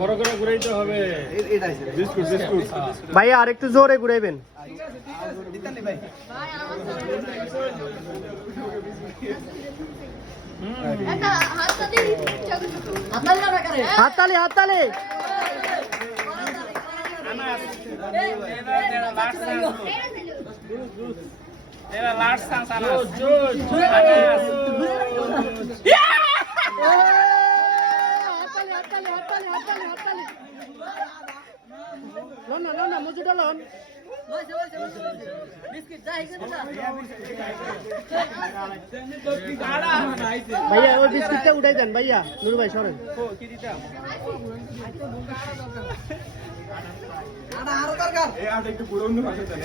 বড় করে ঘুরাইতে হবে। বিস্কুট বিস্কুট ভাইয়া আর একটু জোরে ঘুরাইবেন। হাততালি হাততালি। ভাইয়া ওই বিস্কুটটা উঠাই দেন ভাইয়া, নুরু ভাই সরেন। আরো দরকার এই আটা একটু পুরো অন্য ভাষা দেন।